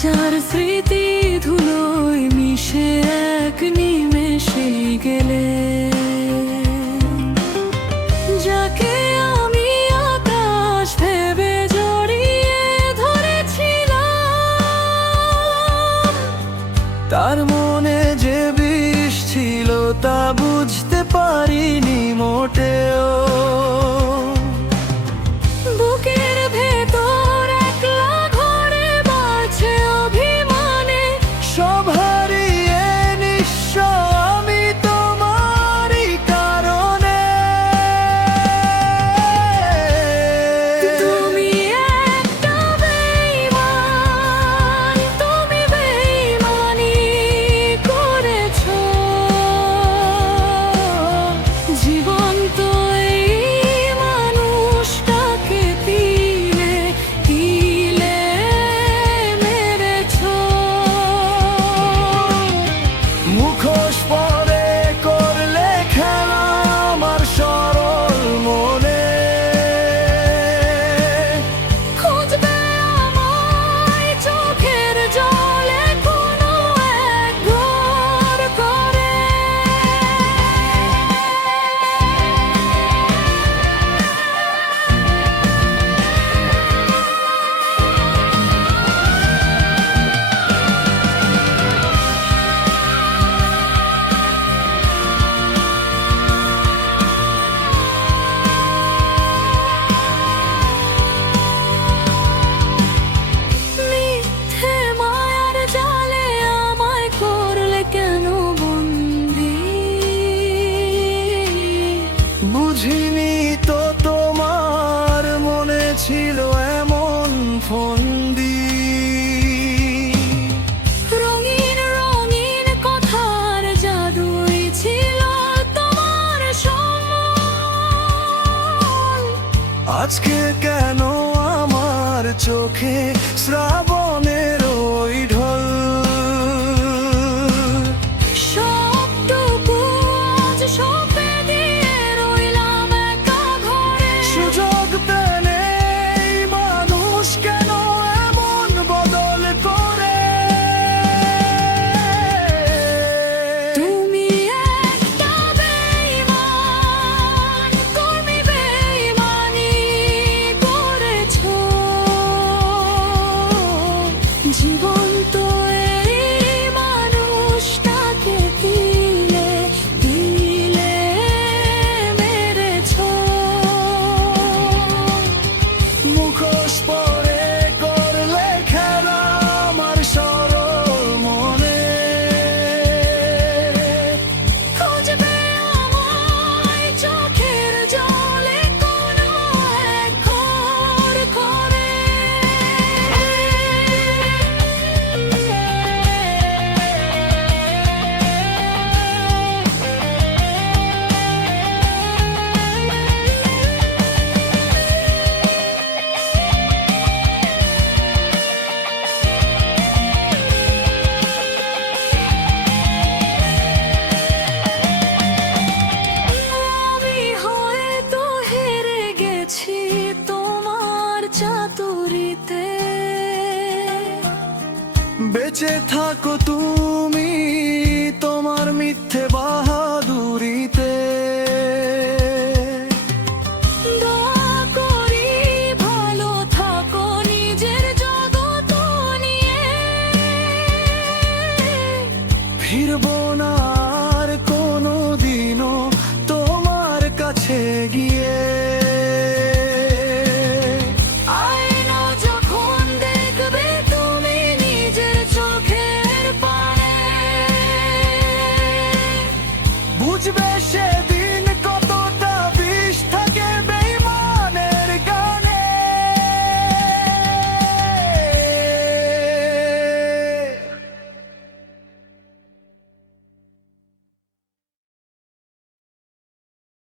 হাজার স্মৃতি ধুলোয় মিশে এক নিমেষে গেলে, যাকে আমি আকাশ ভেবে জড়িয়ে ধরেছিলাম, তার মনে যে বিষ ছিল তা বুঝতে পারিনি মোটেও। বুকের ভেতর একলা ঘরে বাজছে অভিমানে, সব হারিয়ে নিঃস্ব আমি তোমারই কারণে। তুমি একটা বেঈমান, তুমি বেঈমানি করেছো। জীবন্ত এই মানুষটাকে তিলে তিলে মেরেছো। মুখোশ পরে করলে খেলা আমার সরল মনে। খুঁজবে আমায় চোখের জলে কোনো এক ঘর করে। মিথ্যে মায়ার জালে আমায় করলে কেন বন্দী? বুঝিনি তো তোমার মনে ছিল এমন ফন্দি। রঙিন রঙিন কথার জাদুই ছিল তোমার সম্বল। আজকে কেন আমার চোখে শ্রাবণের ওই ঢল? সবটুকু আজ সঁপে দিয়ে রইলাম একা ঘরে। সুযোগ পেলে এই মানুষ কেন এমন বদল করে? তুমি একটা বেঈমান, তুমি বেঈমানি করেছো। জীবন্ত এই মানুষটাকে তিলে তিলে মেরেছো। মুখোশ পরে করলে খেলা আমার সরল মনে। খুঁজবে আমায় চোখের জলে কোনো এক ঘর করে। আমি হয়তো হেরে গেছি তোমার চাতুরিতে। বেঁচে থাকো তুমি তোমার মিথ্যে